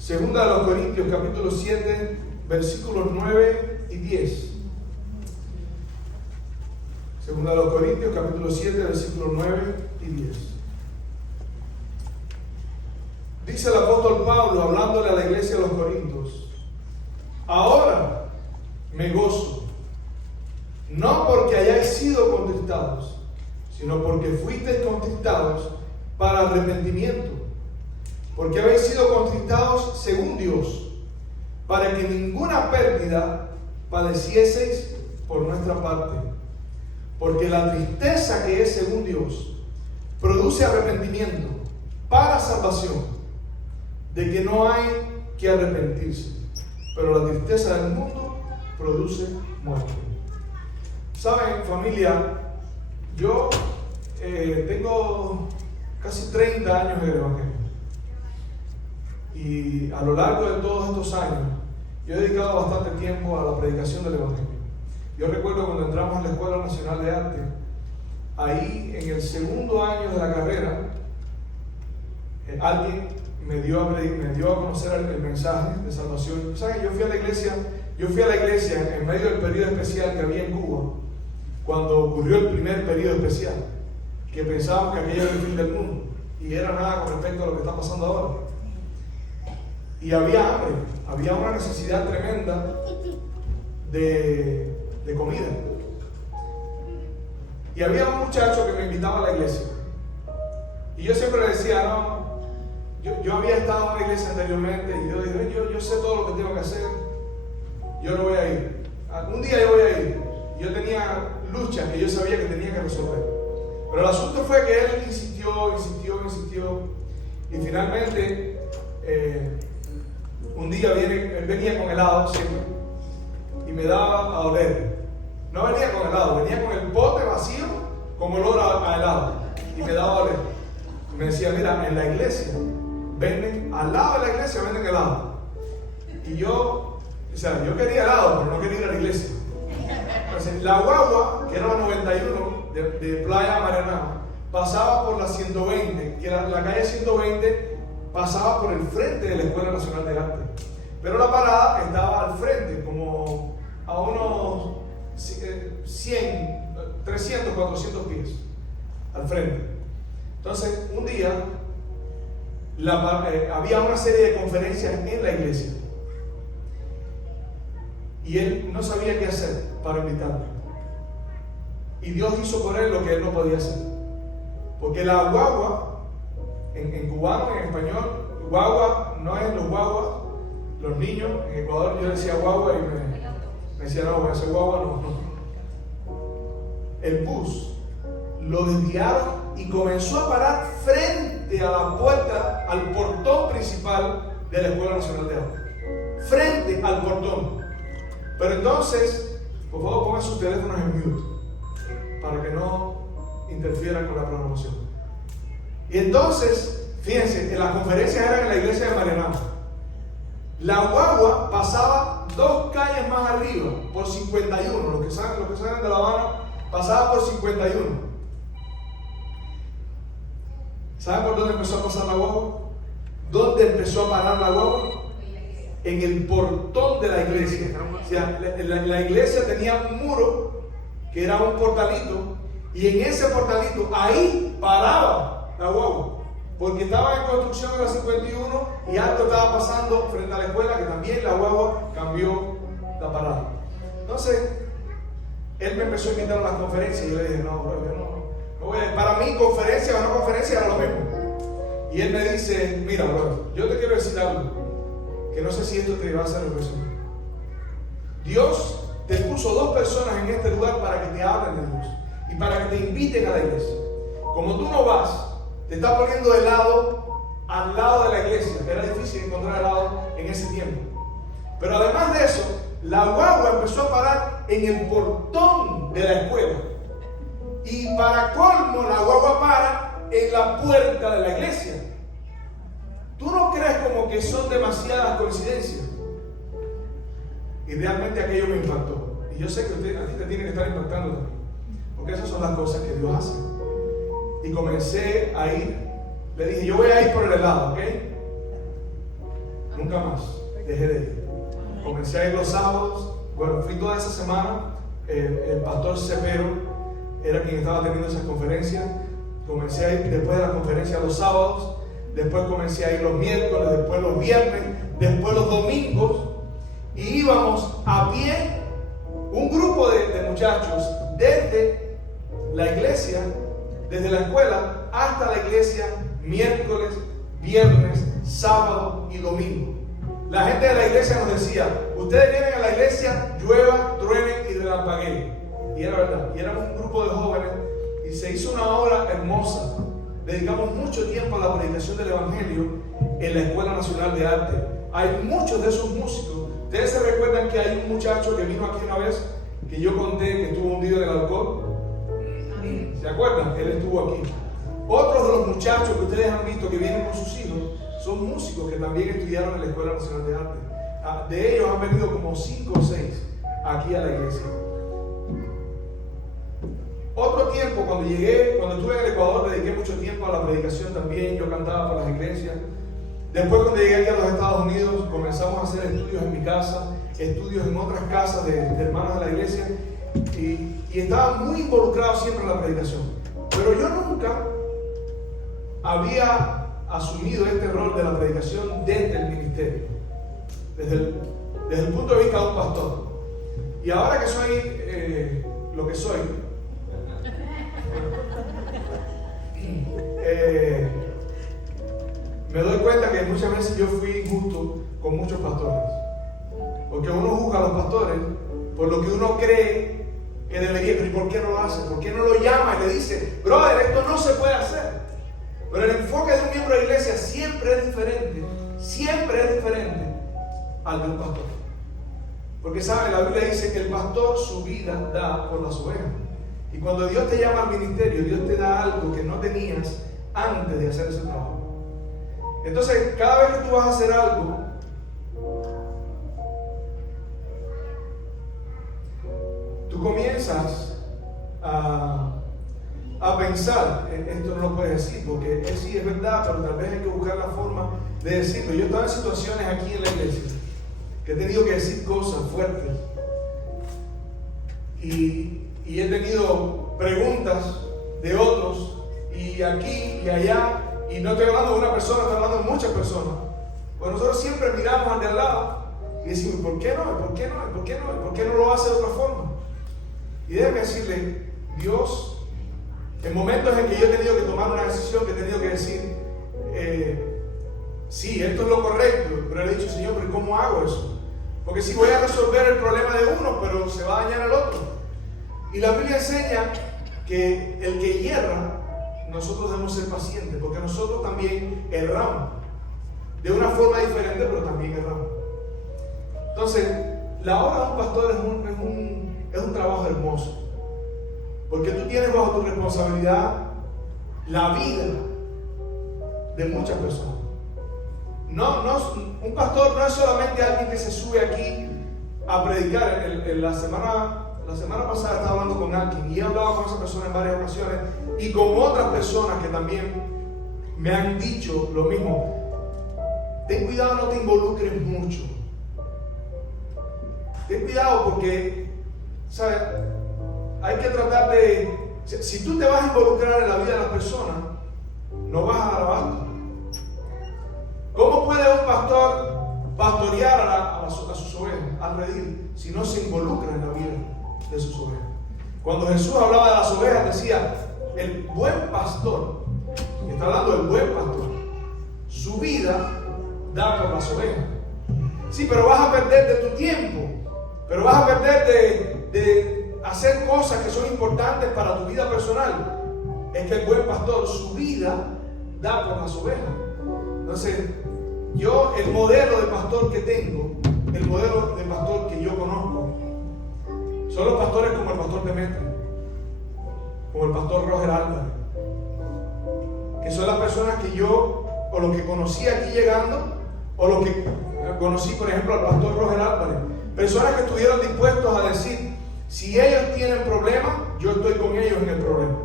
Segunda de los Corintios, capítulo 7, versículos 9 y 10. Segunda de los Corintios, capítulo 7, versículos 9 y 10. Dice el apóstol Pablo, hablándole a la iglesia de los Corintios: ahora me gozo, no porque hayáis sido contristados, sino porque fuisteis contristados para arrepentimiento, porque habéis sido contristados según Dios, para que ninguna pérdida padecieseis por nuestra parte. Porque la tristeza que es según Dios produce arrepentimiento para salvación, de que no hay que arrepentirse, pero la tristeza del mundo produce muerte. Saben, familia, yo tengo casi 30 años en el Evangelio, y a lo largo de todos estos años yo he dedicado bastante tiempo a la predicación del Evangelio. Yo recuerdo cuando entramos en la Escuela Nacional de Arte, ahí en el segundo año de la carrera, alguien me dio a conocer el mensaje de salvación. ¿Saben? Yo fui a la iglesia en medio del periodo especial que había en Cuba, cuando ocurrió el primer periodo especial, que pensábamos que aquello era el fin del mundo, y era nada con respecto a lo que está pasando ahora. Y había hambre, había una necesidad tremenda de comida. Y había un muchacho que me invitaba a la iglesia, y yo siempre le decía, no, yo había estado en una iglesia anteriormente, y yo dije, yo sé todo lo que tengo que hacer, yo no voy a ir. Un día yo voy a ir. Yo tenía luchas que yo sabía que tenía que resolver, pero el asunto fue que él insistió, y finalmente un día él venía con helado siempre, y me daba a oler. No venía con helado, venía con el pote vacío con olor a helado, y me daba a oler. Y me decía, mira, en la iglesia venden, al lado de la iglesia venden helado. Y yo quería helado, pero no quería ir a la iglesia. Entonces, la guagua, que era la 91 de Playa Marianao, pasaba por la 120, que era la calle 120, pasaba por el frente de la Escuela Nacional de Arte. Pero la parada estaba al frente, como a unos 100, 300, 400 pies al frente. Entonces, un día había una serie de conferencias en la iglesia, y él no sabía qué hacer para invitarme. Y Dios hizo por él lo que él no podía hacer. Porque la guagua, en cubano, en español, guagua no es los guaguas, los niños. En Ecuador yo decía guagua y me decía, no, ese guagua no. El bus lo desviaron y comenzó a parar frente a la puerta, al portón principal de la Escuela Nacional de Arte. Frente al portón. Pero entonces, por favor, pongan sus teléfonos en mute para que no interfieran con la programación. Y entonces, fíjense, las conferencias eran en la iglesia de Marianao. La guagua pasaba 2 calles más arriba, por 51. Los que saben de La Habana, pasaba por 51. ¿Saben por dónde empezó a pasar la guagua? ¿Dónde empezó a parar la guagua? En el portón de la iglesia. O sea, la iglesia tenía un muro que era un portalito, y en ese portalito ahí paraba la guagua, porque estaba en construcción en la 51 y algo estaba pasando frente a la escuela, que también la guagua cambió la parada. Entonces él me empezó a invitar a las conferencias, y yo le dije, no, bro, yo no voy a ir. Para mí, conferencia o no conferencia era lo mismo. Y él me dice, mira, bro, yo te quiero decir algo, que no sé si esto te va a hacer reflexionar. Dios te puso 2 personas en este lugar para que te hablen de Dios y para que te inviten a la iglesia. Como tú no vas, te está poniendo helado al lado de la iglesia. Era difícil encontrar helado en ese tiempo. Pero además de eso, la guagua empezó a parar en el portón de la escuela. Y para colmo, la guagua para en la puerta de la iglesia. ¿Tú no crees como que son demasiadas coincidencias? Y realmente aquello me impactó. Y yo sé que a ti te tiene que estar impactando también, porque esas son las cosas que Dios hace. Y comencé a ir. Le dije, yo voy a ir por el helado, ¿ok? Nunca más. Dejé de ir. Comencé a ir los sábados. Bueno, fui toda esa semana. El pastor Cepero era quien estaba teniendo esas conferencias. Comencé a ir después de la conferencia los sábados. Después comencé a ir los miércoles, después los viernes, después los domingos. Y íbamos a pie, un grupo de muchachos, desde la iglesia, desde la escuela, hasta la iglesia, miércoles, viernes, sábado y domingo. La gente de la iglesia nos decía: ustedes vienen a la iglesia, llueva, truene y relampaguee. Y era verdad, y éramos un grupo de jóvenes, y se hizo una obra hermosa. Dedicamos mucho tiempo a la predicación del Evangelio en la Escuela Nacional de Arte. Hay muchos de esos músicos. Ustedes se recuerdan que hay un muchacho que vino aquí una vez, que yo conté que estuvo hundido en el alcohol. ¿Se acuerdan? Él estuvo aquí. Otros de los muchachos que ustedes han visto que vienen con sus hijos son músicos que también estudiaron en la Escuela Nacional de Arte. De ellos han venido como 5 o 6 aquí a la iglesia. Otro tiempo, cuando estuve en el Ecuador, dediqué mucho tiempo a la predicación también. Yo cantaba para las iglesias. Después, cuando llegué aquí a los Estados Unidos, comenzamos a hacer estudios en mi casa, estudios en otras casas de hermanos de la iglesia, y estaba muy involucrado siempre en la predicación. Pero yo nunca había asumido este rol de la predicación desde el ministerio, desde el punto de vista de un pastor. Y ahora que soy lo que soy, me doy cuenta que muchas veces yo fui injusto con muchos pastores, porque uno juzga a los pastores por lo que uno cree que debería. Pero ¿y por qué no lo hace? ¿Por qué no lo llama y le dice: brother, esto no se puede hacer? Pero el enfoque de un miembro de la iglesia siempre es diferente al de un pastor. Porque sabe, la Biblia dice que el pastor su vida da por las ovejas. Y cuando Dios te llama al ministerio, Dios te da algo que no tenías antes de hacer ese trabajo. Entonces, cada vez que tú vas a hacer algo, tú comienzas a pensar: esto no lo puedes decir, porque sí es verdad, pero tal vez hay que buscar la forma de decirlo. Yo estaba en situaciones aquí en la iglesia que he tenido que decir cosas fuertes, y he tenido preguntas de otros, y aquí y allá, y no estoy hablando de una persona, estoy hablando de muchas personas. Pues nosotros siempre miramos al de al lado y decimos: ¿por qué no? ¿Por qué no? ¿Por qué no? ¿Por qué no lo hace de otra forma? Y déjame decirle, Dios, en momentos en que yo he tenido que tomar una decisión, que he tenido que decir, sí, esto es lo correcto, pero le he dicho: Señor, pero ¿cómo hago eso? Porque si voy a resolver el problema de uno, pero se va a dañar el otro. Y la Biblia enseña que el que hierra, nosotros debemos ser pacientes, porque nosotros también erramos, de una forma diferente, pero también erramos. Entonces, la obra de un pastor es un trabajo hermoso, porque tú tienes bajo tu responsabilidad la vida de muchas personas. Un pastor no es solamente alguien que se sube aquí a predicar. La semana pasada estaba hablando con alguien y he hablado con esa persona en varias ocasiones, y con otras personas que también me han dicho lo mismo: ten cuidado, no te involucres mucho. Ten cuidado, porque, ¿sabes? Hay que tratar de... Si tú te vas a involucrar en la vida de las personas, no vas a dar abasto. ¿Cómo puede un pastor pastorear a sus ovejas, al redil, si no se involucra en la vida de sus ovejas? Cuando Jesús hablaba de las ovejas, decía: el buen pastor, y está hablando del buen pastor, su vida da por las ovejas. Sí, pero vas a perder de tu tiempo, pero vas a perder de hacer cosas que son importantes para tu vida personal. Es que el buen pastor, su vida da por las ovejas. Entonces, yo, el modelo de pastor que tengo, el modelo de pastor que yo conozco, son los pastores como el pastor Demetrio, como el pastor Roger Álvarez, que son las personas que yo, o lo que conocí aquí llegando, o lo que conocí, por ejemplo, al pastor Roger Álvarez. Personas que estuvieron dispuestos a decir: si ellos tienen problemas, yo estoy con ellos en el problema.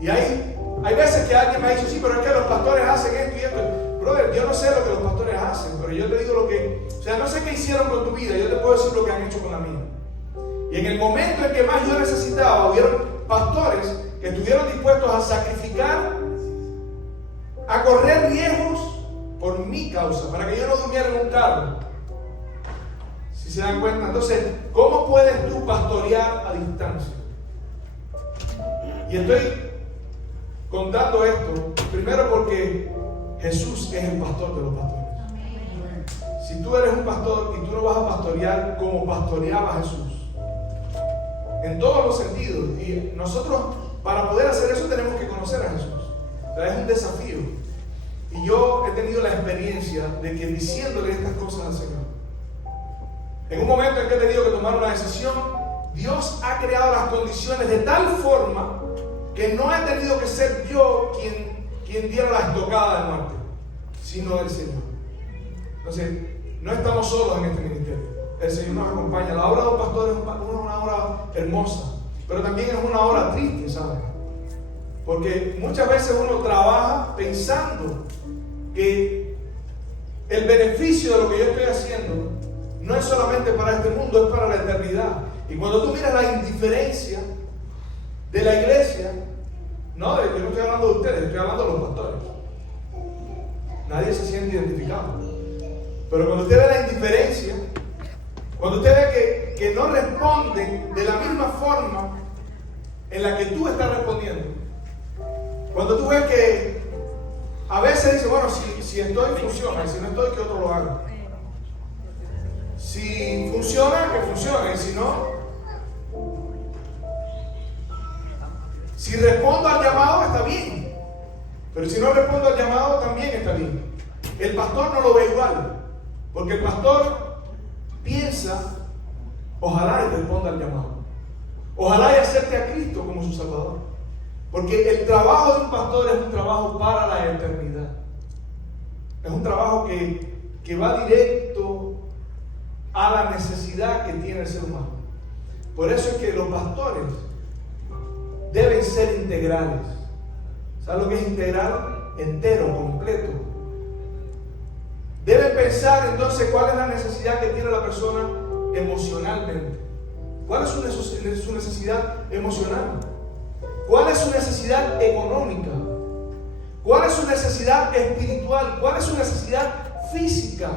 Y hay veces que alguien me ha dicho: sí, pero es que los pastores hacen esto y esto. Brother, yo no sé lo que los pastores hacen. sea, no sé qué hicieron con tu vida, yo te puedo decir lo que han hecho con la mía. Y en el momento en que más yo necesitaba, hubieron pastores que estuvieron dispuestos a sacrificar, a correr riesgos por mi causa, para que yo no durmiera en un carro. Si se dan cuenta, entonces, ¿cómo puedes tú pastorear a distancia? Y estoy contando esto, primero porque Jesús es el pastor de los pastores. Si tú eres un pastor y tú no vas a pastorear como pastoreaba Jesús, en todos los sentidos, y nosotros para poder hacer eso tenemos que conocer a Jesús. O sea, es un desafío. Y yo he tenido la experiencia de que diciéndole estas cosas al Señor, en un momento en que he tenido que tomar una decisión, Dios ha creado las condiciones de tal forma que no he tenido que ser yo quien diera la estocada de muerte, sino el Señor. Entonces, no estamos solos en este ministerio. El Señor nos acompaña. La obra de un pastor es una obra hermosa, pero también es una obra triste, ¿sabes? Porque muchas veces uno trabaja pensando que el beneficio de lo que yo estoy haciendo no es solamente para este mundo, es para la eternidad. Y cuando tú miras la indiferencia de la iglesia, yo no estoy hablando de ustedes, estoy hablando de los pastores. Nadie se siente identificado. Pero cuando usted ve la indiferencia, cuando usted ve que no responden de la misma forma en la que tú estás respondiendo, cuando tú ves que a veces dice, bueno, si estoy, funciona, y si no estoy, que otro lo haga. Si funciona, que funcione, y si no, si respondo al llamado, está bien, pero si no respondo al llamado, también está bien. El pastor no lo ve igual, porque el pastor piensa, ojalá y responda al llamado, ojalá y acepte a Cristo como su Salvador. Porque el trabajo de un pastor es un trabajo para la eternidad. Es un trabajo que va directo a la necesidad que tiene el ser humano. Por eso es que los pastores deben ser integrales. ¿Sabes lo que es integral? Entero, completo. Deben pensar entonces cuál es la necesidad que tiene la persona emocionalmente. ¿Cuál es su necesidad emocional? ¿Cuál es su necesidad económica? ¿Cuál es su necesidad espiritual? ¿Cuál es su necesidad física?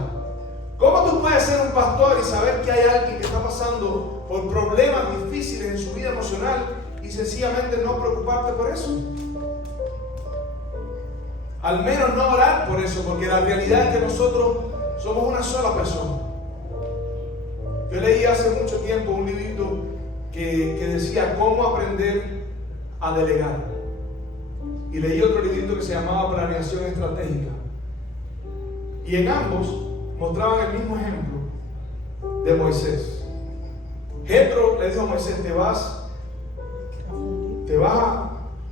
¿Cómo tú puedes ser un pastor y saber que hay alguien que está pasando por problemas difíciles en su vida emocional y sencillamente no preocuparte por eso? Al menos no orar por eso, porque la realidad es que nosotros somos una sola persona. Yo leí hace mucho tiempo un librito que decía cómo aprender a delegar. Y leí otro librito que se llamaba Planeación Estratégica. Y en ambos mostraban el mismo ejemplo de Moisés. Jetro le dijo a Moisés, te vas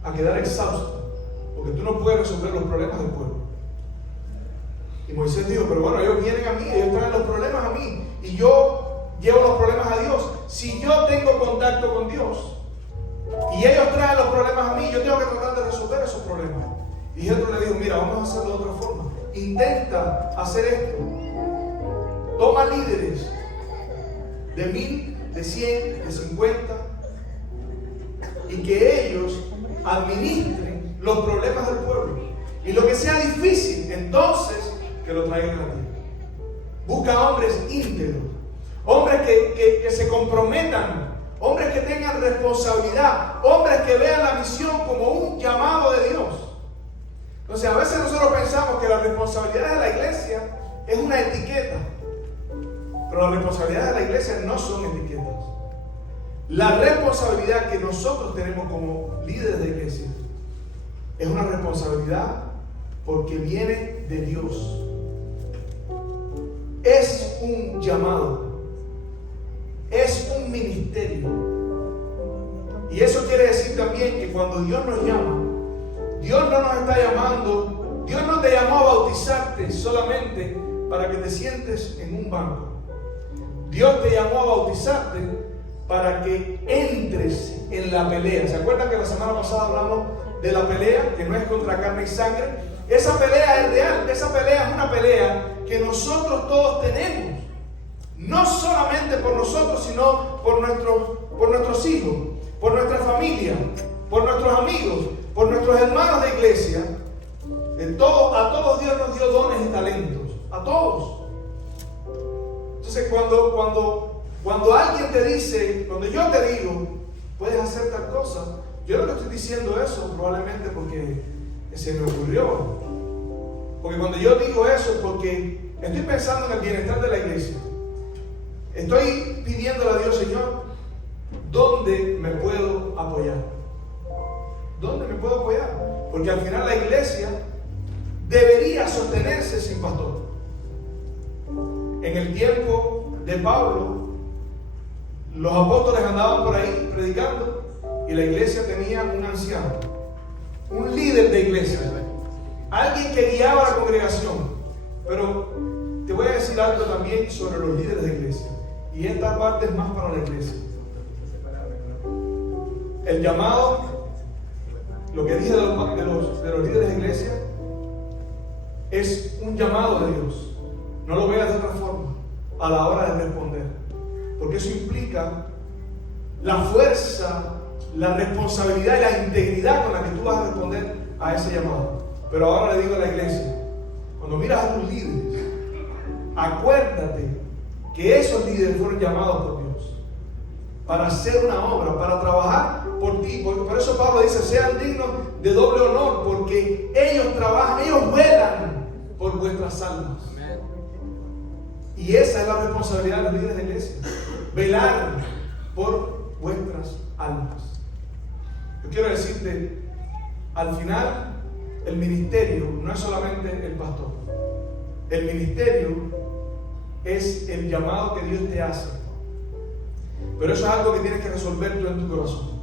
a quedar exhausto, porque tú no puedes resolver los problemas del pueblo. Y Moisés dijo, pero bueno, ellos vienen a mí, ellos traen los problemas a mí, y yo llevo los problemas a Dios. Si yo tengo contacto con Dios y ellos traen los problemas a mí, yo tengo que tratar de resolver esos problemas. Y Jetro le dijo, mira, vamos a hacerlo de otra forma. Intenta hacer esto. Toma líderes de 1000, de 100, de 50, y que ellos administren los problemas del pueblo. Y lo que sea difícil, entonces, que lo traigan a ti. Busca hombres íntegros, hombres que se comprometan, hombres que tengan responsabilidad, hombres que vean la misión como un llamado de Dios. Entonces, a veces nosotros pensamos que la responsabilidad de la iglesia es una etiqueta, pero las responsabilidades de la iglesia no son etiquetas. La responsabilidad que nosotros tenemos como líderes de iglesia es una responsabilidad porque viene de Dios. Es un llamado, es un ministerio. Y eso quiere decir también que cuando Dios nos llama, Dios no nos está llamando, Dios no te llamó a bautizarte solamente para que te sientes en un banco. Dios te llamó a bautizarte para que entres en la pelea. ¿Se acuerdan que la semana pasada hablamos de la pelea, que no es contra carne y sangre? Esa pelea es real, esa pelea es una pelea que nosotros todos tenemos. no solamente por nosotros, sino por nuestros hijos, por nuestra familia, por nuestros amigos, por nuestros hermanos de iglesia. A todos Dios nos dio dones y talentos, a todos. Entonces cuando alguien te dice, cuando yo te digo, puedes hacer tal cosa, yo no le estoy diciendo eso probablemente porque se me ocurrió. Porque cuando yo digo eso es porque estoy pensando en el bienestar de la iglesia. Estoy pidiéndole a Dios, Señor, ¿dónde me puedo apoyar? ¿Dónde me puedo apoyar? Porque al final la iglesia debería sostenerse sin pastor. En el tiempo de Pablo, los apóstoles andaban por ahí predicando y la iglesia tenía un anciano, un líder de iglesia, alguien que guiaba a la congregación. Pero te voy a decir algo también sobre los líderes de iglesia, y esta parte es más para la iglesia. El llamado, lo que dije de los líderes de iglesia, es un llamado de Dios. No lo veas de otra forma a la hora de responder, porque eso implica la fuerza, la responsabilidad y la integridad con la que tú vas a responder a ese llamado. Pero ahora le digo a la iglesia, cuando miras a tus líderes, acuérdate que esos líderes fueron llamados por Dios para hacer una obra, para trabajar por ti. Por eso Pablo dice, sean dignos de doble honor, porque ellos trabajan, ellos velan por vuestras almas. Y esa es la responsabilidad de los líderes de iglesia, velar por vuestras almas. Yo quiero decirte, al final, el ministerio no es solamente el pastor. El ministerio es el llamado que Dios te hace. Pero eso es algo que tienes que resolver tú en tu corazón.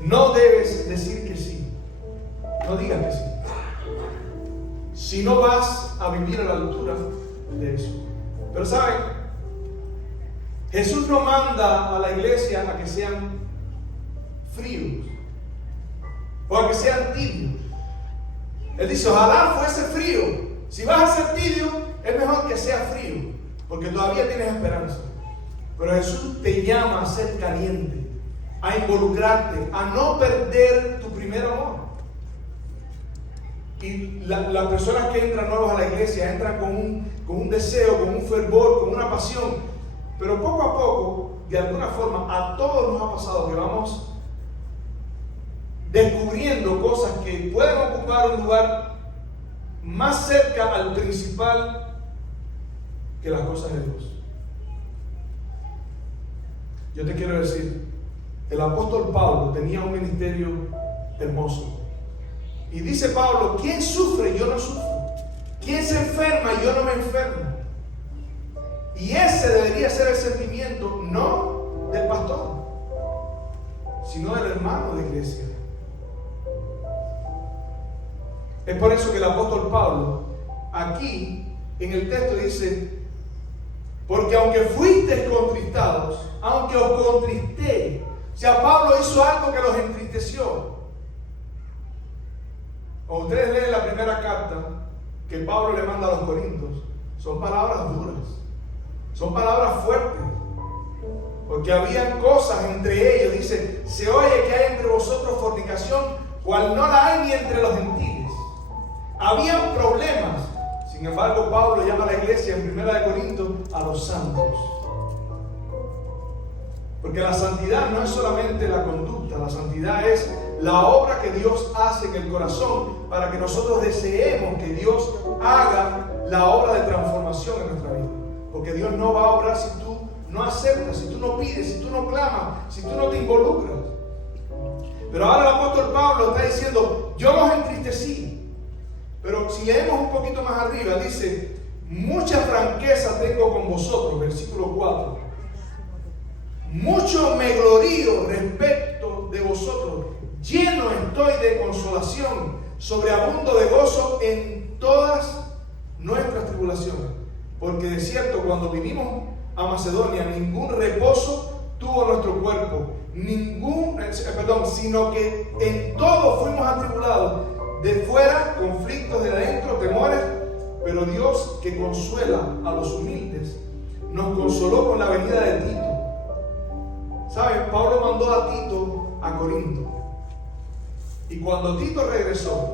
No debes decir que sí. No digas que sí. Si no vas a vivir a la altura de eso. Pero ¿saben? Jesús no manda a la iglesia a que sean fríos o a que sean tibios. Él dice, ojalá fuese frío. Si vas a ser tibio, es mejor que sea frío, porque todavía tienes esperanza. Pero Jesús te llama a ser caliente, a involucrarte, a no perder tu primer amor. Y las personas que entran nuevas a la iglesia entran con un deseo, con un fervor, con una pasión. Pero poco a poco, de alguna forma, a todos nos ha pasado que vamos descubriendo cosas que pueden ocupar un lugar más cerca al principal que las cosas de Dios. Yo te quiero decir, el apóstol Pablo tenía un ministerio hermoso. Y dice Pablo, ¿quién sufre y yo no sufro? ¿Quién se enferma y yo no me enfermo? Y ese debería ser el sentimiento, no del pastor, sino del hermano de iglesia. Es por eso que el apóstol Pablo, aquí en el texto dice, porque aunque fuisteis contristados, aunque os contristé, o sea, Pablo hizo algo que los entristeció. Cuando ustedes leen la primera carta que Pablo le manda a los Corintios, son palabras duras, son palabras fuertes, porque habían cosas entre ellos. Dice, se oye que hay entre vosotros fornicación, cual no la hay ni entre los gentiles. Habían problemas. Sin embargo, Pablo llama a la iglesia en 1 Corintios a los santos. Porque la santidad no es solamente la conducta, la santidad es la obra que Dios hace en el corazón para que nosotros deseemos que Dios haga la obra de transformación en nuestra vida. Porque Dios no va a obrar si tú no aceptas, si tú no pides, si tú no clamas, si tú no te involucras. Pero ahora el apóstol Pablo está diciendo, yo los entristecí. Pero si leemos un poquito más arriba, dice, mucha franqueza tengo con vosotros, versículo 4. Mucho me glorío respecto de vosotros, lleno estoy de consolación, sobreabundo de gozo en todas nuestras tribulaciones. Porque de cierto, cuando vinimos a Macedonia, ningún reposo tuvo nuestro cuerpo, sino que en todo fuimos atribulados, de fuera conflictos, de adentro temores, pero Dios, que consuela a los humildes, nos consoló con la venida de Tito. ¿Saben? Pablo mandó a Tito a Corinto. Y cuando Tito regresó,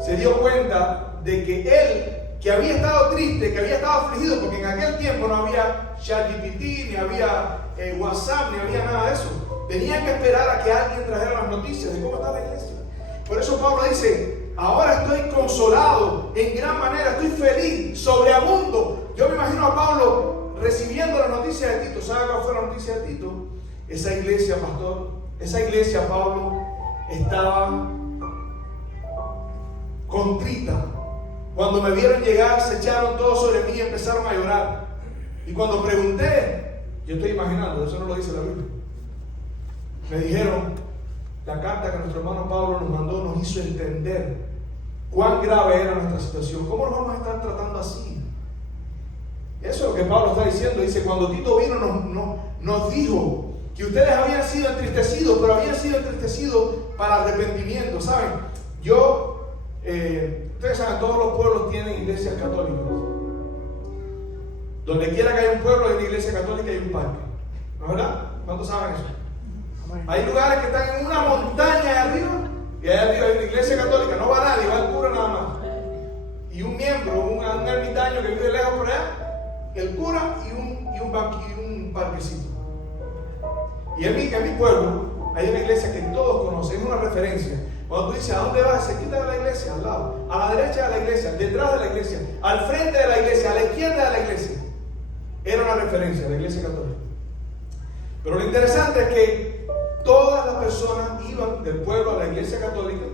se dio cuenta de que él, que había estado triste, que había estado afligido, porque en aquel tiempo no había ChatGPT, ni había WhatsApp, ni había nada de eso. Tenían que esperar a que alguien trajera las noticias de cómo está la iglesia. Por eso Pablo dice: ahora estoy consolado en gran manera, estoy feliz, sobreabundo. Yo me imagino a Pablo recibiendo las noticias de Tito. ¿Sabe cuál fue la noticia de Tito? Esa iglesia, pastor, esa iglesia, Pablo, estaba contrita. Cuando me vieron llegar, se echaron todos sobre mí y empezaron a llorar. Y cuando pregunté, yo estoy imaginando, eso no lo dice la Biblia, me dijeron: la carta que nuestro hermano Pablo nos mandó nos hizo entender cuán grave era nuestra situación. ¿Cómo nos vamos a estar tratando así? Eso es lo que Pablo está diciendo. Dice: cuando Tito vino nos dijo que ustedes habían sido entristecidos, pero habían sido entristecidos para arrepentimiento. ¿Saben? Ustedes saben, todos los pueblos tienen iglesias católicas. Donde quiera que haya un pueblo hay una iglesia católica y un parque. ¿No es verdad? ¿Cuántos saben eso? Hay lugares que están en una montaña de arriba, y allá arriba hay una iglesia católica, no va nadie, va el cura nada más. Y un miembro, un ermitaño que vive lejos por allá, el cura y un parquecito. Y en mi pueblo hay una iglesia que todos conocen, es una referencia. Cuando tú dices: ¿a dónde vas? Se quita de la iglesia, al lado, a la derecha de la iglesia, detrás de la iglesia, al frente de la iglesia, a la izquierda de la iglesia. Era una referencia, la iglesia católica. Pero lo interesante es que todas las personas iban del pueblo a la iglesia católica,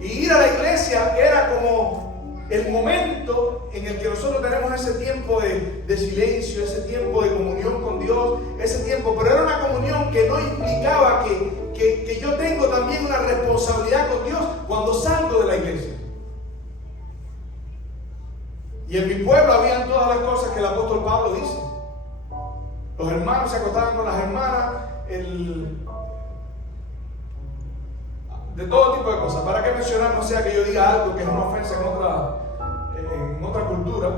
y ir a la iglesia era como el momento en el que nosotros tenemos ese tiempo de silencio, ese tiempo de comunión con Dios, ese tiempo, pero era una comunión que no implicaba que yo tengo también una responsabilidad con Dios cuando salgo de la iglesia. Y en mi pueblo habían todas las cosas que el apóstol Pablo dice. Los hermanos se acostaban con las hermanas, de todo tipo de cosas. ¿Para qué mencionar? No sea que yo diga algo que es una ofensa en otra cultura,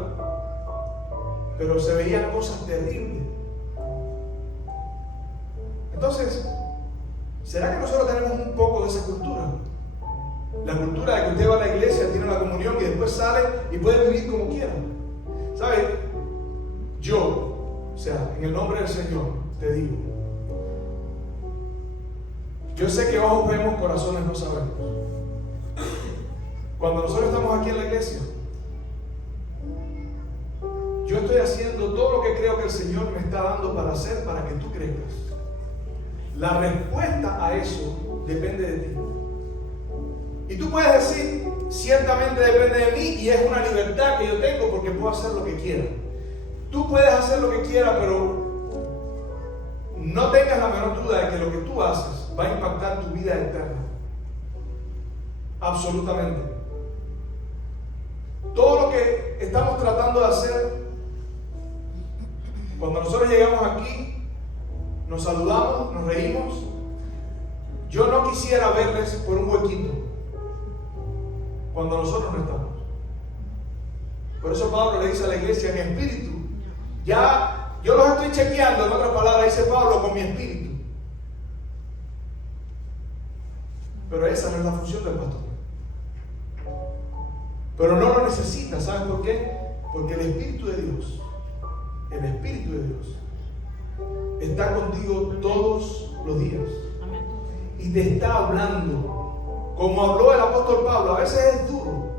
pero se veían cosas terribles. Entonces, ¿será que nosotros tenemos un poco de esa cultura? La cultura de que usted va a la iglesia, tiene la comunión y después sale y puede vivir como quiera. ¿Sabe? En el nombre del Señor te digo, yo sé que ojos vemos, corazones no sabemos. Cuando nosotros estamos aquí en la iglesia, yo estoy haciendo todo lo que creo que el Señor me está dando para hacer, para que tú crezcas. La respuesta a eso depende de ti. Y tú puedes decir: ciertamente depende de mí, y es una libertad que yo tengo porque puedo hacer lo que quiera. Tú puedes hacer lo que quieras, pero no tengas la menor duda de que lo que tú haces va a impactar tu vida eterna. Absolutamente. Todo lo que estamos tratando de hacer, cuando nosotros llegamos aquí, nos saludamos, nos reímos. Yo no quisiera verles por un huequito cuando nosotros no estamos. Por eso Pablo le dice a la iglesia: en espíritu, ya yo los estoy chequeando. En otras palabras, dice Pablo, con mi espíritu. Pero esa no es la función del pastor. Pero no lo necesita. ¿Sabes por qué? Porque el Espíritu de Dios está contigo todos los días. Y te está hablando como habló el apóstol Pablo. A veces es duro,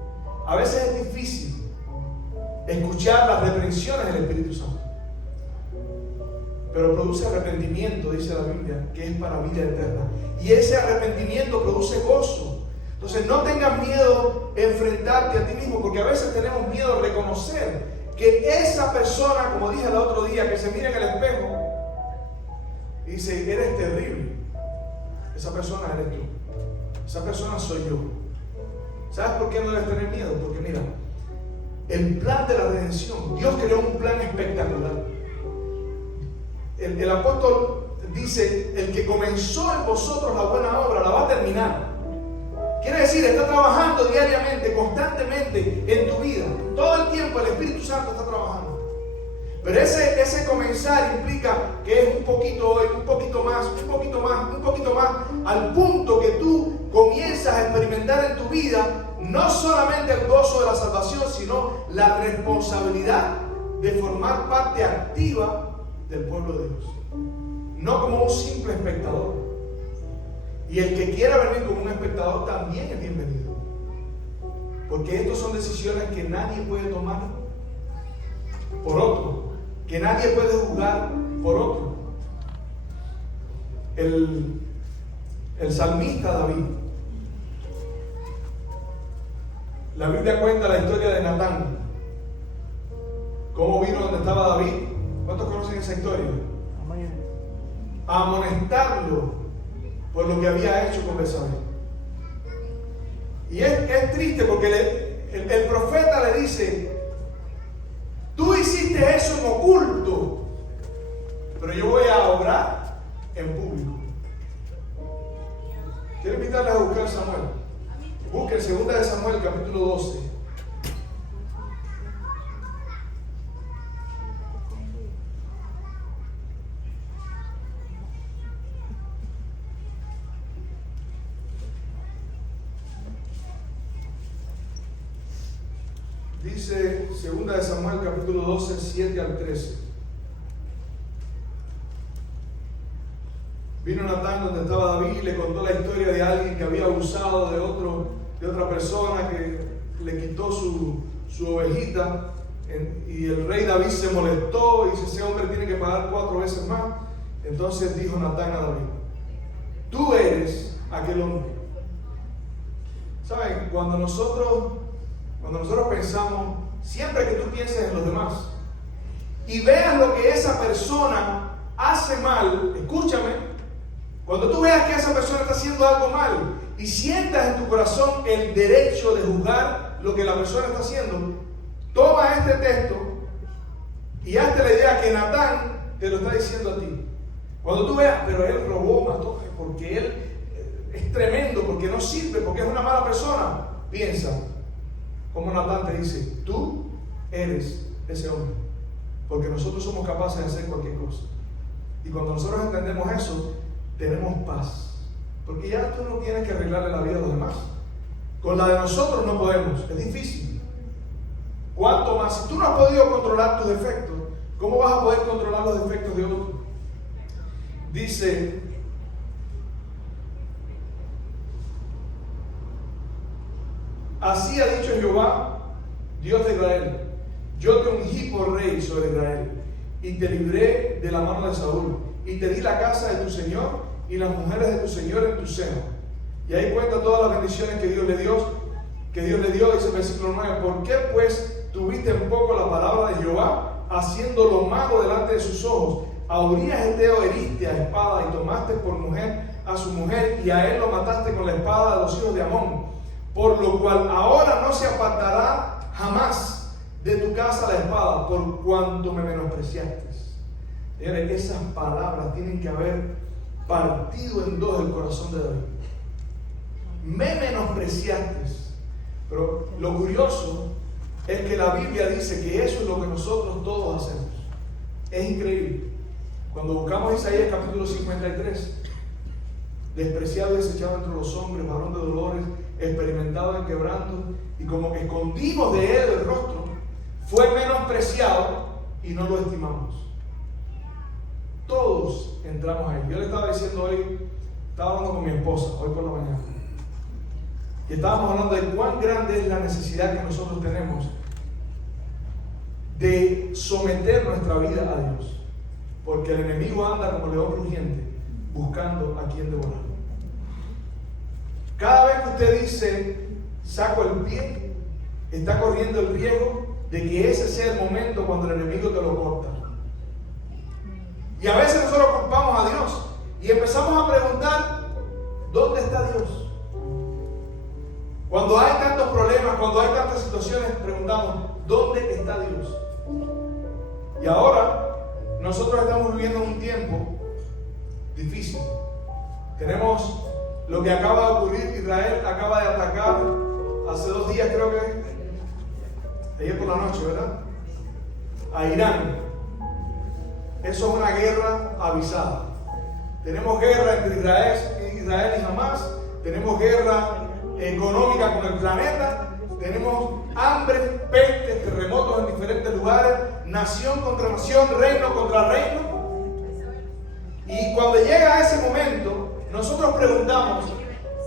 a veces es difícil escuchar las reprensiones del Espíritu Santo, pero produce arrepentimiento, dice la Biblia, que es para vida eterna. Y ese arrepentimiento produce gozo. Entonces no tengas miedo de enfrentarte a ti mismo, porque a veces tenemos miedo de reconocer que esa persona, como dije el otro día, que se mira en el espejo y dice: eres terrible. Esa persona eres tú. Esa persona soy yo. ¿Sabes por qué no debes tener miedo? Porque mira, el plan de la redención, Dios creó un plan espectacular. El apóstol dice: el que comenzó en vosotros la buena obra la va a terminar. Quiere decir, está trabajando diariamente, constantemente en tu vida. Todo el tiempo el Espíritu Santo está trabajando. Pero ese comenzar implica que es un poquito hoy, un poquito más, un poquito más, un poquito más, al punto que tú comienzas a experimentar en tu vida no solamente el gozo de la salvación, sino la responsabilidad de formar parte activa del pueblo de Dios. No como un simple espectador. Y el que quiera venir como un espectador también es bienvenido. Porque estas son decisiones que nadie puede tomar por otro. Que nadie puede juzgar por otro. El salmista David. La Biblia cuenta la historia de Natán. Cómo vino donde estaba David. ¿Cuántos conocen esa historia? A amonestarlo por lo que había hecho con Betsabé. Y es triste porque el profeta le dice: tú hiciste eso en oculto, pero yo voy a obrar en público. Quiero invitarles a buscar Samuel. Busquen 2 de Samuel, capítulo 12. Dice 2 de Samuel, capítulo 12, 7 al 13. Vino Natán donde estaba David y le contó la historia de alguien que había abusado de otra persona, que le quitó su ovejita. Y el rey David se molestó y dice: ese hombre tiene que pagar 4 veces más. Entonces dijo Natán a David: tú eres aquel hombre. ¿Saben? Cuando nosotros pensamos, siempre que tú pienses en los demás y veas lo que esa persona hace mal, escúchame, cuando tú veas que esa persona está haciendo algo mal y sientas en tu corazón el derecho de juzgar lo que la persona está haciendo, toma este texto y hazte la idea que Natán te lo está diciendo a ti. Cuando tú veas, pero él robó, mató, porque él es tremendo, porque no sirve, porque es una mala persona, piensa como Natán te dice: tú eres ese hombre, porque nosotros somos capaces de hacer cualquier cosa. Y cuando nosotros entendemos eso, tenemos paz, porque ya tú no tienes que arreglarle la vida a los demás. Con la de nosotros no podemos, es difícil. Cuanto más, si tú no has podido controlar tus defectos, ¿cómo vas a poder controlar los defectos de otros? Dice: así ha dicho Jehová, Dios de Israel: yo te ungí por rey sobre Israel, y te libré de la mano de Saúl, y te di la casa de tu Señor y las mujeres de tu Señor en tu seno. Y ahí cuenta todas las bendiciones que Dios le dio, dice el versículo 9: ¿por qué pues tuviste en poco la palabra de Jehová, haciéndolo malo delante de sus ojos? A Urías Heteo heriste a espada y tomaste por mujer a su mujer, y a él lo mataste con la espada de los hijos de Amón. Por lo cual ahora no se apartará jamás de tu casa la espada, por cuanto me menospreciaste. Esas palabras tienen que haber partido en dos el corazón de David. Me menospreciaste. Pero lo curioso es que la Biblia dice que eso es lo que nosotros todos hacemos. Es increíble. Cuando buscamos Isaías capítulo 53, despreciado y desechado entre los hombres, varón de dolores, experimentado en quebranto, y como que escondimos de él el rostro, fue menospreciado y no lo estimamos. Todos entramos ahí. Yo le estaba diciendo hoy, estaba hablando con mi esposa hoy por la mañana, y estábamos hablando de cuán grande es la necesidad que nosotros tenemos de someter nuestra vida a Dios, porque el enemigo anda como león rugiente buscando a quien devorar. Cada vez que usted dice saco el pie, está corriendo el riesgo de que ese sea el momento cuando el enemigo te lo corta. Y a veces nosotros culpamos a Dios y empezamos a preguntar: ¿dónde está Dios? Cuando hay tantos problemas, cuando hay tantas situaciones, preguntamos: ¿dónde está Dios? Y ahora nosotros estamos viviendo un tiempo difícil. Tenemos lo que acaba de ocurrir. Israel acaba de atacar hace 2 días, creo que ayer por la noche, ¿verdad?, a Irán. eso es una guerra avisada. Tenemos guerra entre Israel y Hamás, tenemos guerra económica con el planeta, tenemos hambre, pestes, terremotos en diferentes lugares, nación contra nación, reino contra reino. Y cuando llega ese momento, nosotros preguntamos,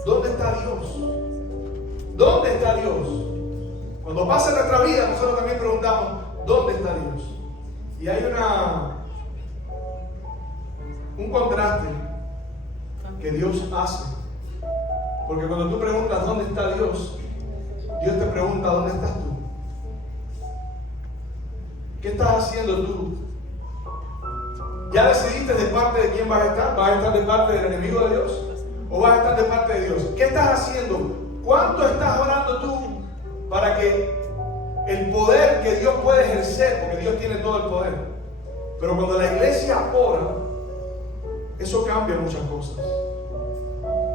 ¿dónde está Dios? ¿Dónde está Dios? Cuando pasa nuestra vida, nosotros también preguntamos, ¿dónde está Dios? Y hay un contraste que Dios hace. Porque cuando tú preguntas dónde está Dios, Dios te pregunta dónde estás tú. ¿Qué estás haciendo tú? ¿Ya decidiste de parte de quién vas a estar? ¿Vas a estar de parte del enemigo de Dios? ¿O vas a estar de parte de Dios? ¿Qué estás haciendo? ¿Cuánto estás orando tú para que el poder que Dios puede ejercer, porque Dios tiene todo el poder, pero cuando la iglesia ora, eso cambia muchas cosas?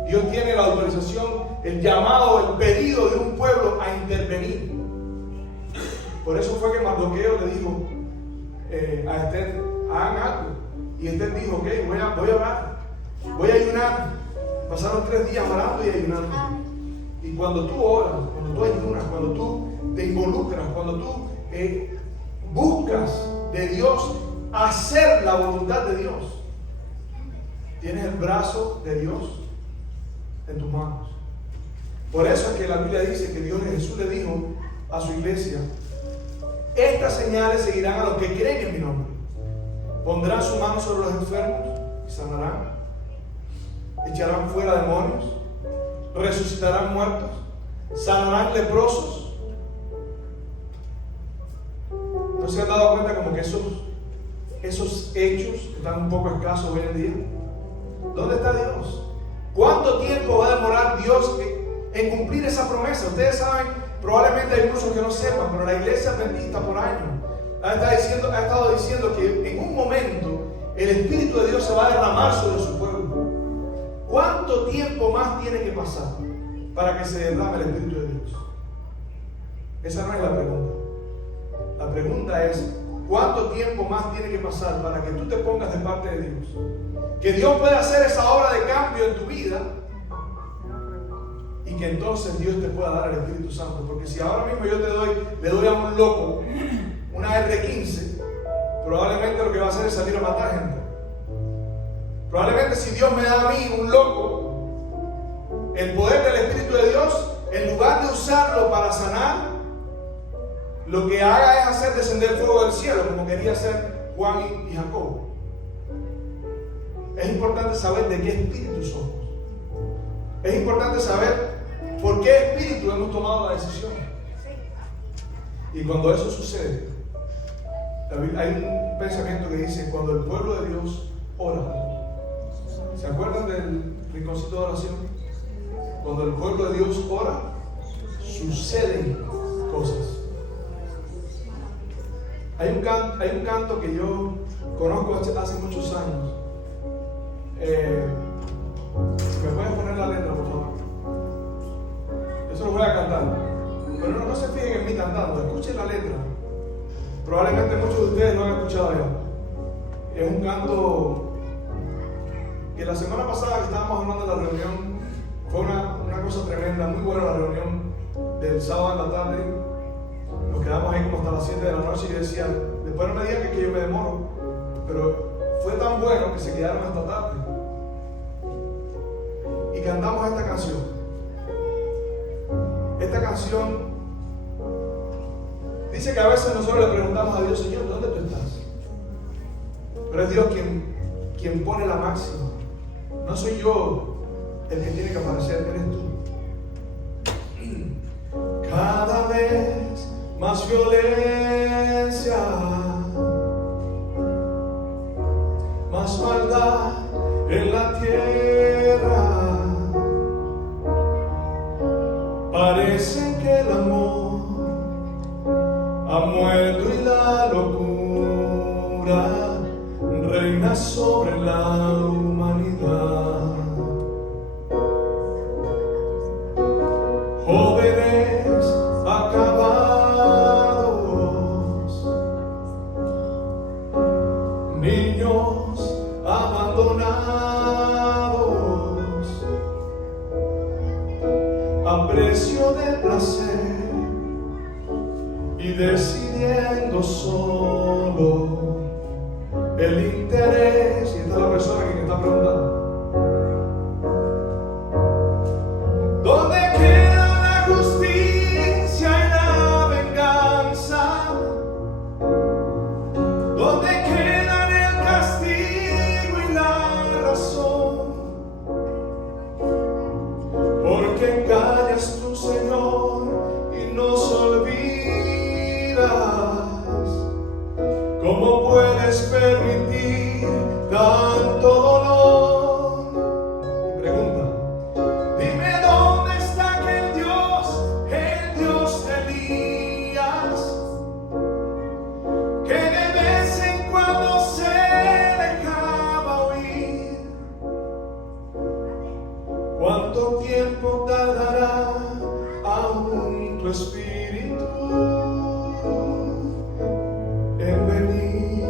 Dios tiene la autorización, el llamado, el pedido de un pueblo a intervenir. Por eso fue que Mardoqueo le dijo a Esther, hagan algo. Y Esther dijo, ok, voy a orar, voy a ayunar. Pasaron 3 días orando y ayunando. Y cuando tú oras, cuando tú ayunas, cuando tú te involucras, cuando tú buscas de Dios hacer la voluntad de Dios, tienes el brazo de Dios en tus manos. Por eso es que la Biblia dice que Jesús le dijo a su iglesia, estas señales seguirán a los que creen en mi nombre. Pondrán su mano sobre los enfermos y sanarán. Echarán fuera demonios. Resucitarán muertos. Sanarán leprosos. ¿No se han dado cuenta como que esos hechos que están un poco escasos hoy en día? ¿Dónde está Dios? ¿Cuánto tiempo va a demorar Dios en cumplir esa promesa? Ustedes saben, probablemente hay muchos que no sepan, pero la iglesia adventista por años ha estado diciendo que en un momento el Espíritu de Dios se va a derramar sobre su pueblo. ¿Cuánto tiempo más tiene que pasar para que se derrame el Espíritu de Dios? Esa no es la pregunta. La pregunta es, ¿cuánto tiempo más tiene que pasar para que tú te pongas de parte de Dios? Que Dios pueda hacer esa obra de cambio en tu vida y que entonces Dios te pueda dar el Espíritu Santo. Porque si ahora mismo yo le doy a un loco una R15, probablemente lo que va a hacer es salir a matar gente. Probablemente si Dios me da a mí un loco, el poder del Espíritu de Dios, en lugar de usarlo para sanar, lo que haga es hacer descender fuego del cielo, como quería hacer Juan y Jacobo. Es importante saber de qué espíritu somos. Es importante saber por qué espíritu hemos tomado la decisión. Y cuando eso sucede, hay un pensamiento que dice, cuando el pueblo de Dios ora. ¿Se acuerdan del rinconcito de oración? Cuando el pueblo de Dios ora, suceden cosas. Hay un canto que yo conozco hace muchos años. ¿Me puedes poner la letra, por favor? Eso lo voy a cantar. Pero no se fijen en mí cantando, escuchen la letra. Probablemente muchos de ustedes lo han escuchado ya. Es un canto que la semana pasada que estábamos hablando de la reunión, fue una cosa tremenda, muy buena la reunión del sábado en la tarde. Nos quedamos ahí como hasta las 7 de la noche y yo decía, después no me digan que yo me demoro, pero fue tan bueno que se quedaron hasta tarde. Y cantamos esta canción. Esta canción dice que a veces nosotros le preguntamos a Dios, Señor, ¿dónde tú estás? Pero es Dios quien pone la máxima. No soy yo el que tiene que aparecer, eres tú. Cada vez más violencia, más maldad en la tierra. Parece que el amor ha muerto y la locura reina sobre la humanidad. Jóvenes acabados, niños y decidiendo solo el interés. Y esta es la persona que me está preguntando: ¿dónde queda la justicia y la venganza? ¿Dónde quedan el castigo y la razón? Porque callas tú, Señor, y nos olvidas. ¿Cómo puedes permitir tanto dolor? Y pregunta: dime dónde está aquel Dios, el Dios de Elías, que de vez en cuando se dejaba oír. ¿Cuánto tiempo tardará aún tu espíritu en venir?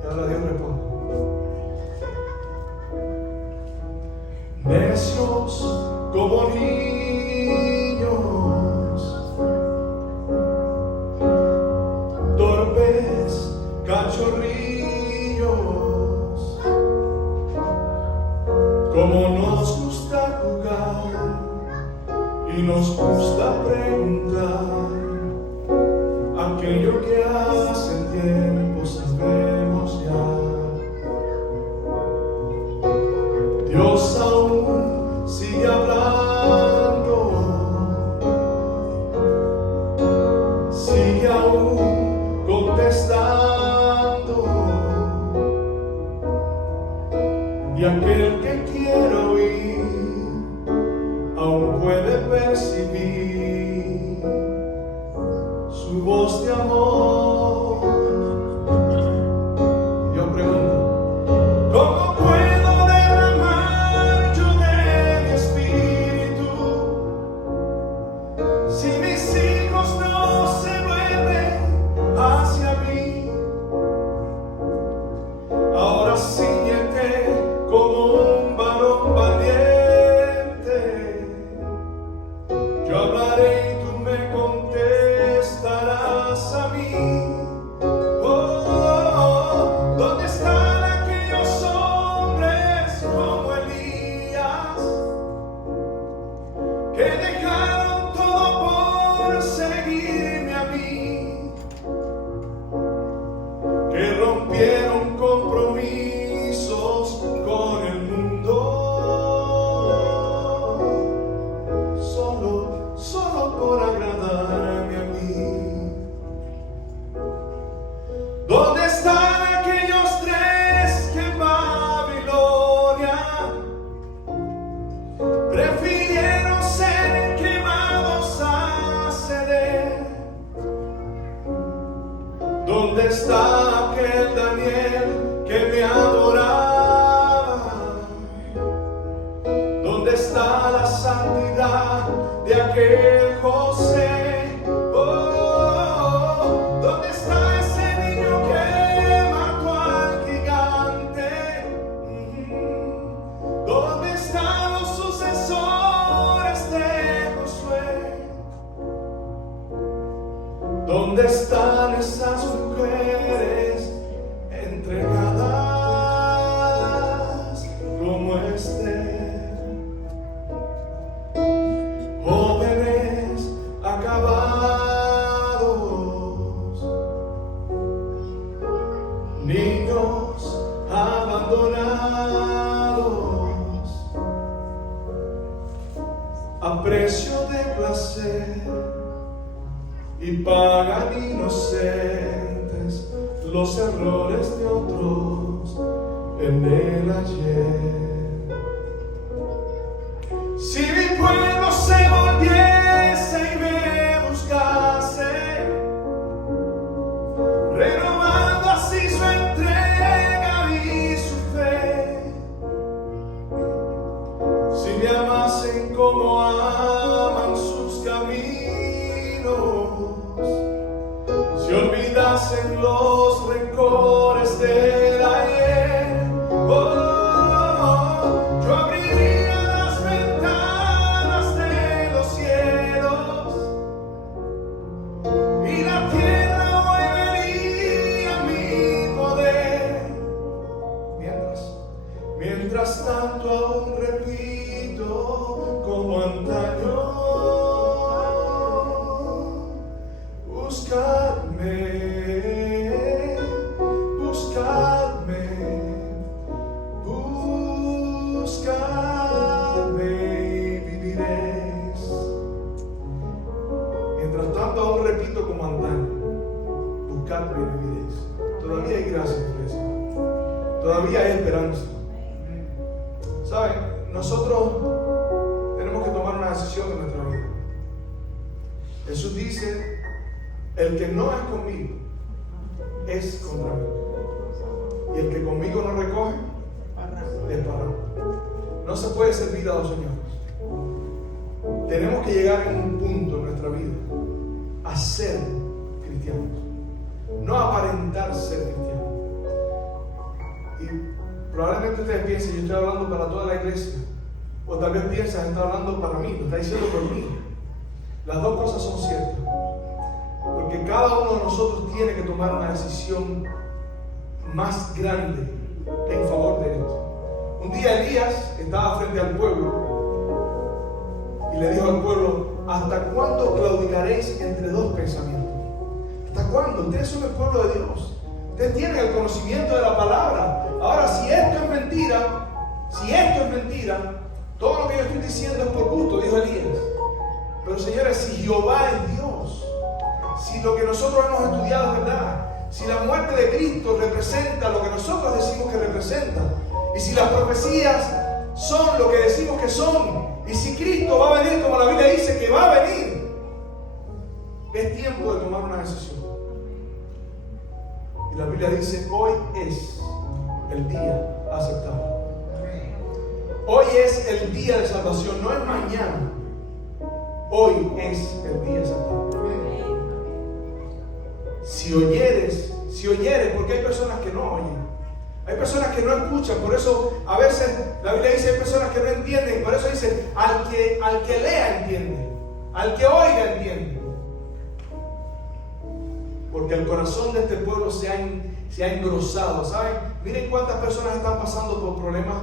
Y ahora Dios responde: necios como niños, torpes cachorrillos, como nos gusta jugar y nos gusta preguntar aquello que hace tiempo sabemos ya. Dios aún sigue hablando, sigue aún contestando, y aquel que quiera oír aún puede percibir su voz de amor. Yo pregunto: ¿cómo puedo derramar yo de mi espíritu si mis hijos no se vuelven hacia mí? Ahora ciñete como un varón valiente. Yo hablaré y tú me contestarás a mí. ¿Dónde están aquellos hombres como Elías que dejaron todo por seguirme a mí? Que rompieron compromisos con el mundo solo por agradarme a mí. ¿Dónde están aquellos tres que en Babilonia prefirieron ser quemados a ceder? ¿Dónde está aquel Daniel que me adoraba? ¿Dónde está la santidad de aquel José? ¿Dónde está ese niño que mató al gigante? ¿Dónde están los sucesores de Josué? ¿Dónde están esas mujeres entregadas como Esther? Jóvenes acabados, niños abandonados, a precio de placer, y pagan inocentes los errores de otros en el ayer. Si mi pueblo se volviese y me buscase, renovando así su entrega y su fe, si me amasen como aman sus caminos, si olvidasen los rencores del ayer, yo abriría las ventanas de los cielos buscadme y viviréis. Mientras tanto aún repito como antaño, buscadme y viviréis. Todavía hay gracia, iglesia. Todavía hay esperanza. ¿Saben? Nosotros tenemos que tomar una decisión en nuestra vida. Jesús dice: el que no es conmigo es contra mí, y el que conmigo no recoge es parado. No se puede servir a dos señores. Tenemos que llegar a un punto en nuestra vida a ser cristianos, no aparentar ser cristianos. Y probablemente ustedes piensen: yo estoy hablando para toda la iglesia, o tal vez piensan: está hablando para mí, lo está diciendo por mí. Las dos cosas son ciertas, porque cada uno de nosotros tiene que tomar una decisión más grande en favor de esto. Un día Elías estaba frente al pueblo y le dijo al pueblo: ¿hasta cuándo claudicaréis entre dos pensamientos? ¿Hasta cuándo? Ustedes son el pueblo de Dios. Ustedes tienen el conocimiento de la palabra. Ahora, si esto es mentira, todo lo que yo estoy diciendo es por gusto, dijo Elías. Pero señores, si Jehová es Dios, si lo que nosotros hemos estudiado es verdad, si la muerte de Cristo representa lo que nosotros decimos que representa, y si las profecías son lo que decimos que son, y si Cristo va a venir como la Biblia dice que va a venir, es tiempo de tomar una decisión. Y la Biblia dice: hoy es el día aceptable. Hoy es el día de salvación, no es mañana. Hoy es el día aceptable. Si oyeres, porque hay personas que no oyen, hay personas que no escuchan. Por eso a veces la Biblia dice: hay personas que no entienden. Por eso dice: al que lea entiende, al que oiga entiende. Porque el corazón de este pueblo se ha engrosado. ¿Saben? Miren cuántas personas están pasando por problemas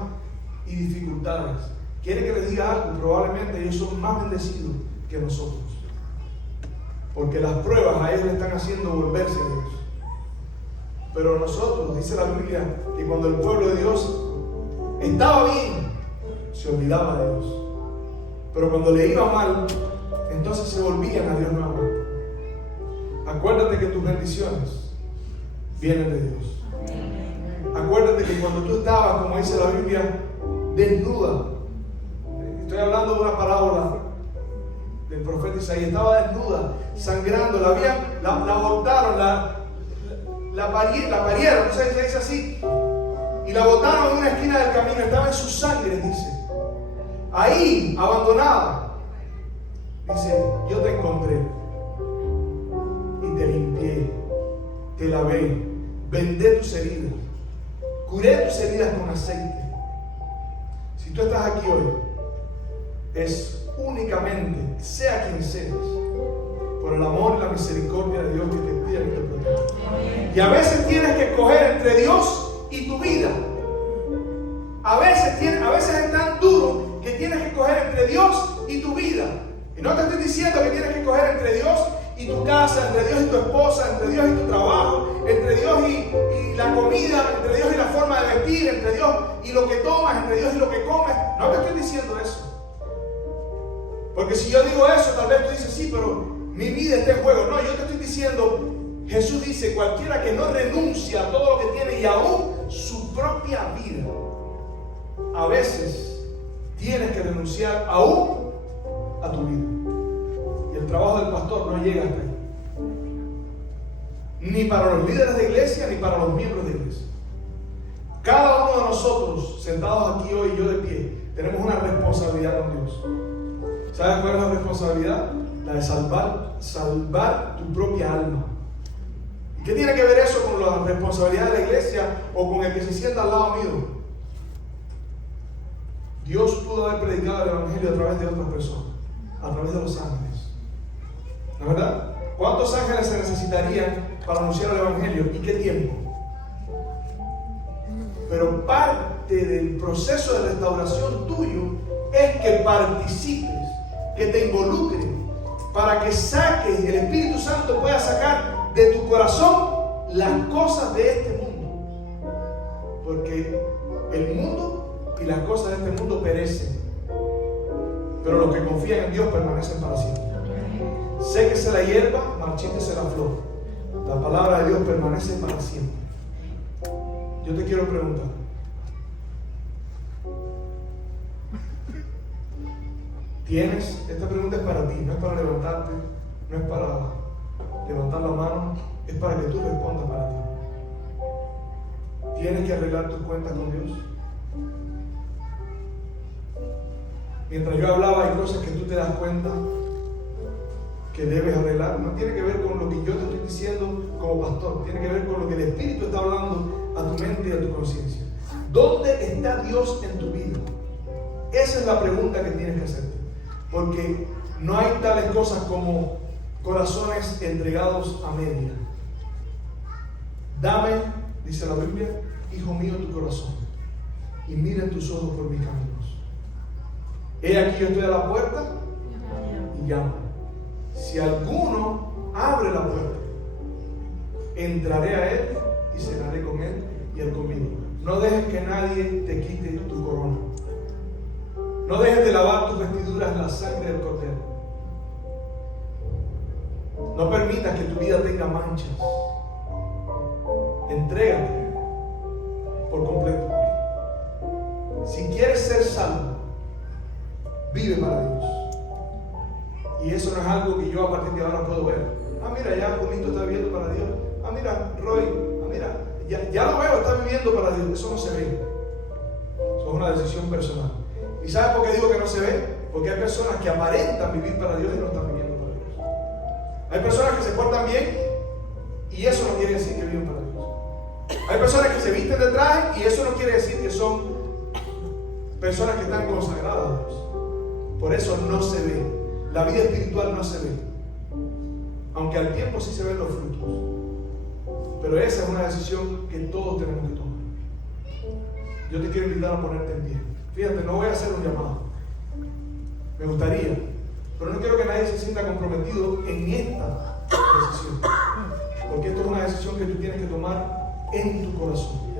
y dificultades. ¿Quiere que les diga algo? Probablemente ellos son más bendecidos que nosotros, porque las pruebas a ellos le están haciendo volverse a Dios. Pero nosotros, dice la Biblia, que cuando el pueblo de Dios estaba bien, se olvidaba de Dios, pero cuando le iba mal, entonces se volvían a Dios nuevamente. Acuérdate que tus bendiciones vienen de Dios. Acuérdate que cuando tú estabas, como dice la Biblia, desnuda, estoy hablando de una parábola del profeta Isaías, estaba desnuda, sangrando, la botaron, la parieron, no sé si se dice así, y la botaron en una esquina del camino, estaba en su sangre, dice, ahí, abandonada. Dice: yo te encontré y te limpié, te lavé, vendé tus heridas, curé tus heridas con aceite. Si tú estás aquí hoy, es únicamente, sea quien seas, por el amor y la misericordia de Dios que te cuida y te protege. Y a veces tienes que escoger entre Dios y tu vida. A veces es tan duro que tienes que escoger entre Dios y tu vida. Y no te estoy diciendo que tienes que escoger entre Dios y tu casa, entre Dios y tu esposa, entre Dios y tu trabajo, entre Dios y la comida, entre Dios y la forma de vestir, entre Dios y lo que tomas, entre Dios y lo que comes. No te estoy diciendo eso. Porque si yo digo eso, tal vez tú dices: sí, pero mi vida está en juego. No, yo te estoy diciendo, Jesús dice: cualquiera que no renuncia a todo lo que tiene y aún su propia vida, a veces tienes que renunciar aún a tu vida. Y el trabajo del pastor no llega hasta ahí. Ni para los líderes de iglesia, ni para los miembros de iglesia. Cada uno de nosotros, sentados aquí hoy y yo de pie, tenemos una responsabilidad con Dios. ¿Sabes cuál es la responsabilidad? La de salvar tu propia alma. ¿Y qué tiene que ver eso con la responsabilidad de la iglesia o con el que se sienta al lado mío? Dios pudo haber predicado el evangelio a través de otras personas, a través de los ángeles. ¿No es verdad? ¿Cuántos ángeles se necesitarían para anunciar el evangelio? ¿Y qué tiempo? Pero parte del proceso de restauración tuyo es que participes, que te involucres, para que saques, el Espíritu Santo pueda sacar de tu corazón las cosas de este mundo. Porque el mundo y las cosas de este mundo perecen, pero los que confían en Dios permanecen para siempre. Séquese la hierba, marchítese la flor. La palabra de Dios permanece para siempre. Yo te quiero preguntar, esta pregunta es para ti, no es para levantarte, no es para levantar la mano, es para que tú respondas para ti. ¿Tienes que arreglar tus cuentas con Dios? Mientras yo hablaba, hay cosas que tú te das cuenta que debes arreglar. No tiene que ver con lo que yo te estoy diciendo como pastor, tiene que ver con lo que el Espíritu está hablando a tu mente y a tu conciencia. ¿Dónde está Dios en tu vida? Esa es la pregunta que tienes que hacerte. Porque no hay tales cosas como corazones entregados a media. Dame, dice la Biblia, hijo mío, tu corazón, y mira tus ojos por mis caminos. He aquí, yo estoy a la puerta y llamo. Si alguno abre la puerta, entraré a él y cenaré con él y él conmigo. No dejes que nadie te quite tu corona. No dejes de lavar tus vestiduras en la sangre del Cordero. No permitas que tu vida tenga manchas. Entrégate por completo. Si quieres ser salvo, vive para Dios. Y eso no es algo que yo a partir de ahora puedo ver. Mira, ya Junito está viviendo para Dios. Mira, Roy, mira, ya lo veo, está viviendo para Dios. Eso no se ve. Eso es una decisión personal. ¿Y sabes por qué digo que no se ve? Porque hay personas que aparentan vivir para Dios y no están viviendo para Dios. Hay personas que se portan bien y eso no quiere decir que viven para Dios. Hay personas que se visten de traje y eso no quiere decir que son personas que están consagradas a Dios. Por eso no se ve. La vida espiritual no se ve. Aunque al tiempo sí se ven los frutos. Pero esa es una decisión que todos tenemos que tomar. Yo te quiero invitar a ponerte en pie. Fíjate, no voy a hacer un llamado. Me gustaría, pero no quiero que nadie se sienta comprometido en esta decisión. Porque esto es una decisión que tú tienes que tomar en tu corazón.